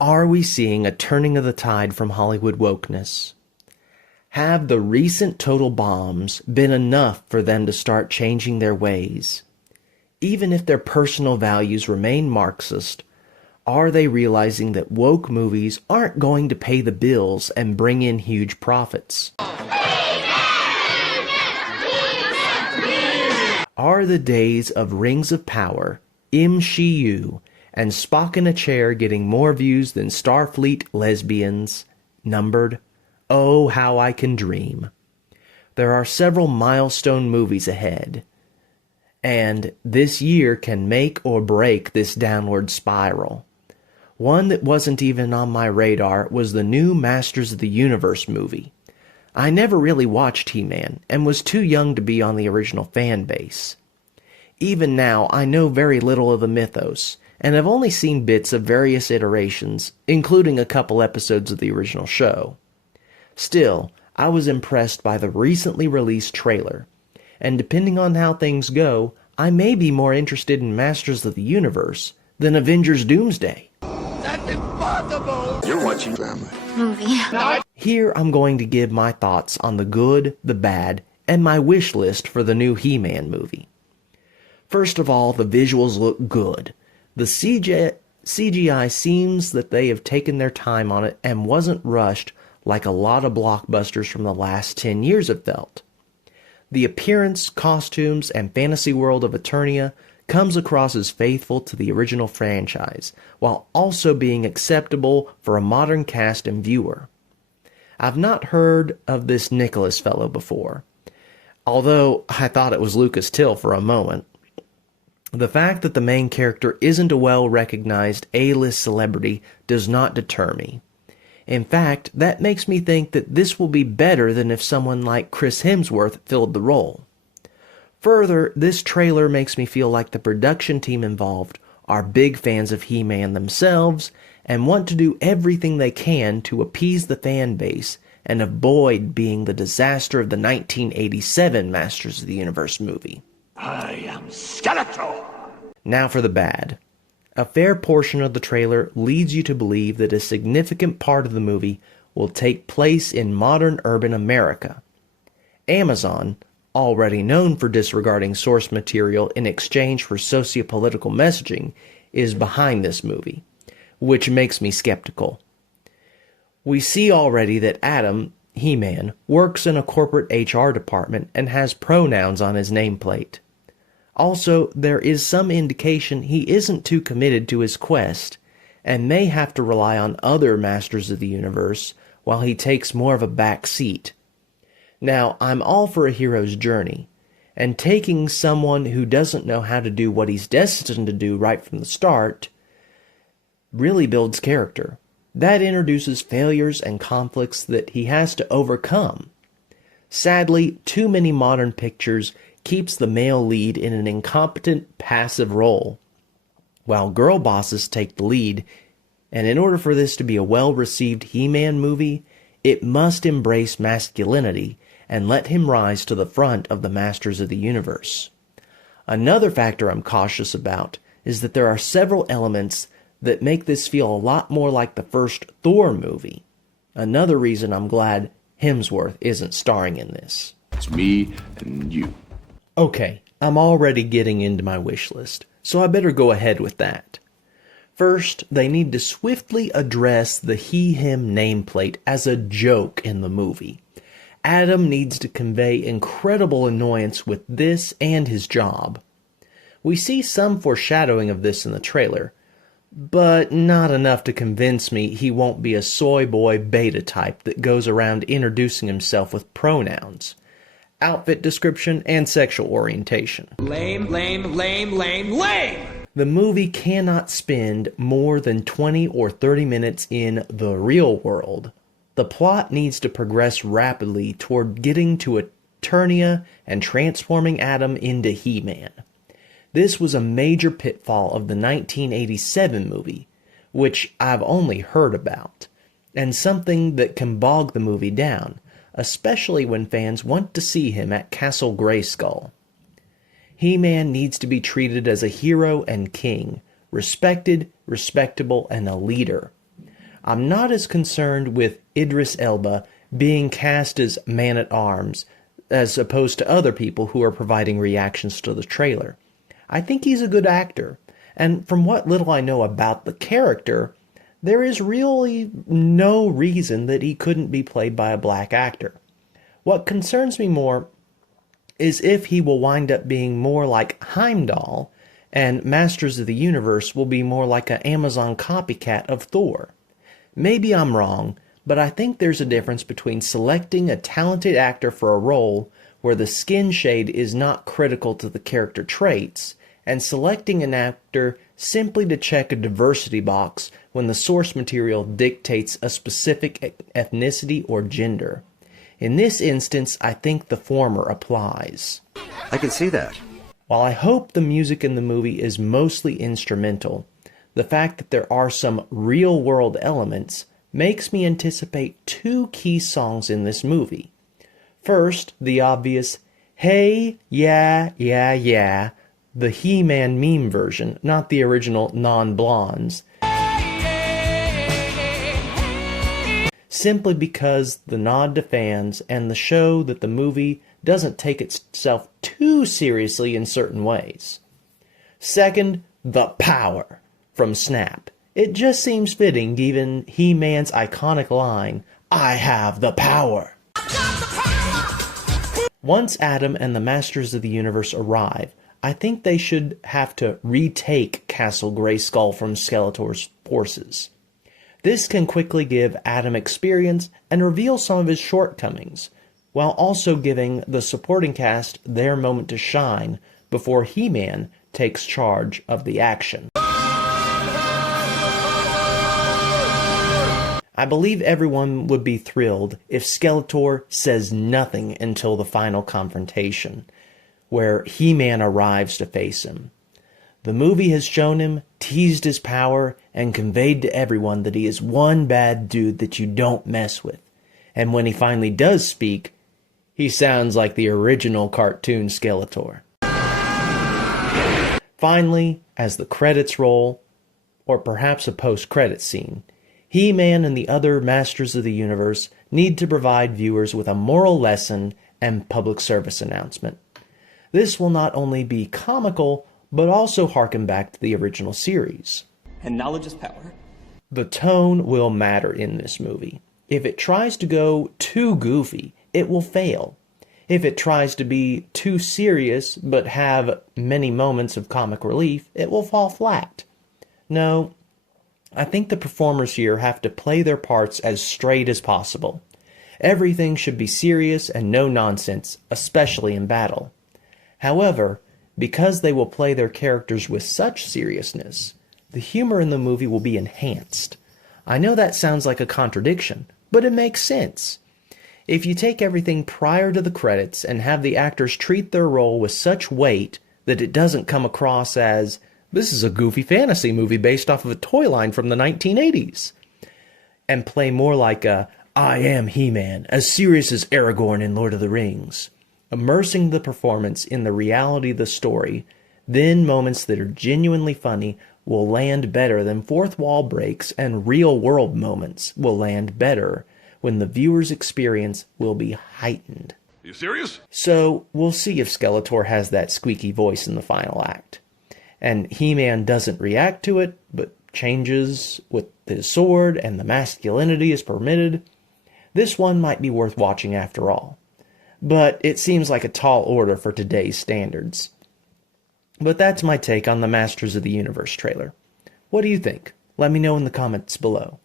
Are we seeing a turning of the tide from Hollywood wokeness? Have the recent total bombs been enough for them to start changing their ways? Even if their personal values remain Marxist, are they realizing that woke movies aren't going to pay the bills and bring in huge profits? Are the days of Rings of Power, MCU, and Spock in a chair getting more views than Starfleet lesbians numbered? Oh, how I can dream. There are several milestone movies ahead, and this year can make or break this downward spiral. One that wasn't even on my radar was the new Masters of the Universe movie. I never really watched He-Man and was too young to be on the original fan base. Even now, I know very little of the mythos, and have only seen bits of various iterations, including a couple episodes of the original show. Still, I was impressed by the recently released trailer, and depending on how things go, I may be more interested in Masters of the Universe than Avengers Doomsday. That's impossible! You're watching family movie. Here I'm going to give my thoughts on the good, the bad, and my wish list for the new He-Man movie. First of all, the visuals look good. The CGI seems that they have taken their time on it and wasn't rushed like a lot of blockbusters from the last 10 years have felt. The appearance, costumes, and fantasy world of Eternia comes across as faithful to the original franchise, while also being acceptable for a modern cast and viewer. I've not heard of this Nicholas fellow before, although I thought it was Lucas Till for a moment. The fact that the main character isn't a well-recognized A-list celebrity does not deter me. In fact, that makes me think that this will be better than if someone like Chris Hemsworth filled the role. Further, this trailer makes me feel like the production team involved are big fans of He-Man themselves and want to do everything they can to appease the fan base and avoid being the disaster of the 1987 Masters of the Universe movie. I am Skeletor! Now for the bad. A fair portion of the trailer leads you to believe that a significant part of the movie will take place in modern urban America. Amazon, already known for disregarding source material in exchange for sociopolitical messaging, is behind this movie, which makes me skeptical. We see already that Adam, He-Man, works in a corporate HR department and has pronouns on his nameplate. Also, there is some indication he isn't too committed to his quest, and may have to rely on other Masters of the Universe while he takes more of a back seat. Now, I'm all for a hero's journey, and taking someone who doesn't know how to do what he's destined to do right from the start really builds character. That introduces failures and conflicts that he has to overcome. Sadly, too many modern pictures keeps the male lead in an incompetent, passive role, while girl bosses take the lead, and in order for this to be a well-received He-Man movie, it must embrace masculinity and let him rise to the front of the Masters of the Universe. Another factor I'm cautious about is that there are several elements that make this feel a lot more like the first Thor movie. Another reason I'm glad Hemsworth isn't starring in this. It's me and you. Okay, I'm already getting into my wish list, so I better go ahead with that. First, they need to swiftly address the he-him nameplate as a joke in the movie. Adam needs to convey incredible annoyance with this and his job. We see some foreshadowing of this in the trailer, but not enough to convince me he won't be a soy boy beta type that goes around introducing himself with pronouns, outfit description, and sexual orientation. Lame, lame, lame, lame, lame! The movie cannot spend more than 20 or 30 minutes in the real world. The plot needs to progress rapidly toward getting to Eternia and transforming Adam into He-Man. This was a major pitfall of the 1987 movie, which I've only heard about, and something that can bog the movie down, especially when fans want to see him at Castle Grayskull. He-Man needs to be treated as a hero and king, respected, respectable, and a leader. I'm not as concerned with Idris Elba being cast as Man-at-Arms as opposed to other people who are providing reactions to the trailer. I think he's a good actor, and from what little I know about the character, there is really no reason that he couldn't be played by a black actor. What concerns me more is if he will wind up being more like Heimdall, and Masters of the Universe will be more like an Amazon copycat of Thor. Maybe I'm wrong, but I think there's a difference between selecting a talented actor for a role where the skin shade is not critical to the character traits, and selecting an actor simply to check a diversity box when the source material dictates a specific ethnicity or gender. In this instance, I think the former applies. I can see that. While I hope the music in the movie is mostly instrumental, the fact that there are some real-world elements makes me anticipate two key songs in this movie. First, the obvious, "Hey, yeah, yeah, yeah," the He-Man meme version, not the original Non-Blondes, simply because the nod to fans and the show that the movie doesn't take itself too seriously in certain ways. Second, the power from Snap. It just seems fitting given He-Man's iconic line, "I have the power." Once Adam and the Masters of the Universe arrive, I think they should have to retake Castle Grayskull from Skeletor's forces. This can quickly give Adam experience and reveal some of his shortcomings, while also giving the supporting cast their moment to shine before He-Man takes charge of the action. I believe everyone would be thrilled if Skeletor says nothing until the final confrontation, where He-Man arrives to face him. The movie has shown him, teased his power, and conveyed to everyone that he is one bad dude that you don't mess with. And when he finally does speak, he sounds like the original cartoon Skeletor. Finally, as the credits roll, or perhaps a post-credits scene, He-Man and the other Masters of the Universe need to provide viewers with a moral lesson and public service announcement. This will not only be comical, but also harken back to the original series. And knowledge is power. The tone will matter in this movie. If it tries to go too goofy, it will fail. If it tries to be too serious, but have many moments of comic relief, it will fall flat. No, I think the performers here have to play their parts as straight as possible. Everything should be serious and no nonsense, especially in battle. However, because they will play their characters with such seriousness, the humor in the movie will be enhanced. I know that sounds like a contradiction, but it makes sense. If you take everything prior to the credits and have the actors treat their role with such weight that it doesn't come across as, this is a goofy fantasy movie based off of a toy line from the 1980s, and play more like a, I am He-Man, as serious as Aragorn in Lord of the Rings, immersing the performance in the reality of the story, then moments that are genuinely funny will land better than fourth wall breaks, and real-world moments will land better when the viewer's experience will be heightened. You serious? So, we'll see if Skeletor has that squeaky voice in the final act. And He-Man doesn't react to it, but changes with his sword and the masculinity is permitted. This one might be worth watching after all. But it seems like a tall order for today's standards. But that's my take on the Masters of the Universe trailer. What do you think? Let me know in the comments below.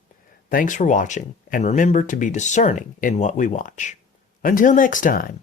Thanks for watching, and remember to be discerning in what we watch. Until next time.